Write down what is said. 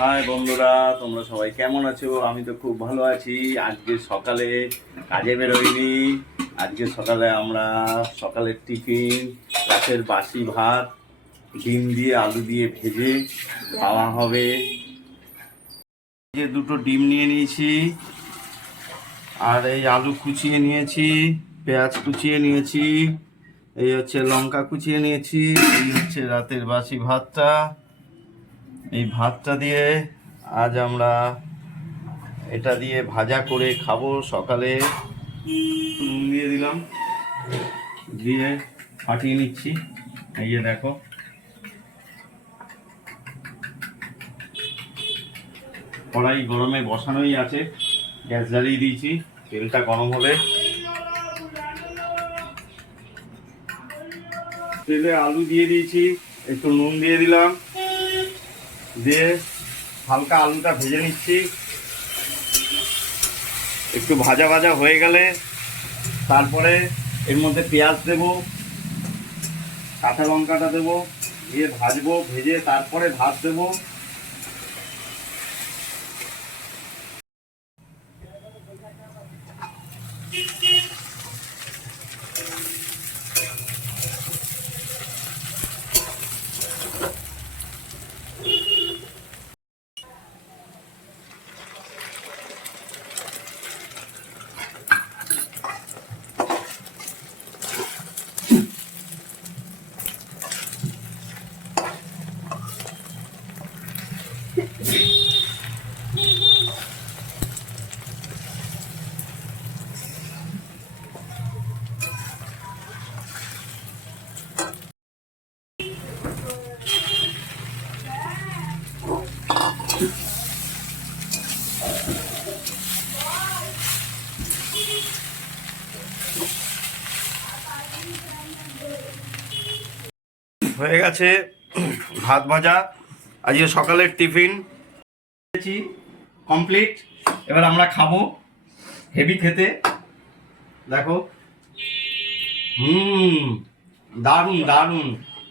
High বন্ধুরা, তোমরা সবাই কেমন আছো? আমি তো খুব ভালো আছি। আজকে সকালে কাজে বেরোইনি। আজকে সকালে আমরা সকালের টিফিন, রাতের বাসি ভাত, ডিম দিয়ে আলু দিয়ে ভেজে খাওয়া হবে। যে দুটো ডিম নিয়ে নিয়েছি, আর এই আলু কুচিয়ে নিয়েছি, পেঁয়াজ কুচিয়ে নিয়েছি, এই হচ্ছে লঙ্কা কুচিয়ে নিয়েছি, এই হচ্ছে রাতের বাসি ভাতটা। এই ভাতটা দিয়ে আজ আমরা এটা দিয়ে ভাজা করে খাবো সকালে। নুন দিয়ে দিলাম, দিয়ে ফাটিয়ে নিচ্ছি। এই যে দেখো, কড়াই গরমে বসানোই আছে, গ্যাস জ্বালিয়ে দিয়েছি। তেলটা গরম হলে তেলে আলু দিয়ে দিয়েছি, একটু নুন দিয়ে দিলাম, দিয়ে হালকা আলুটা ভেজে নিচ্ছি। একটু ভাজা ভাজা হয়ে গেলে তারপরে এর মধ্যে পেঁয়াজ দেব, কাঁচা লঙ্কাটা দেবো, দিয়ে ভাজবো। ভেজে তারপরে ভাত দেবো। হয়ে গেছে ভাত ভাজা। আজকে সকালের টিফিন কমপ্লিট। এবার আমরা খাবো। হেভি খেতে, দেখো। দারুণ দারুণ।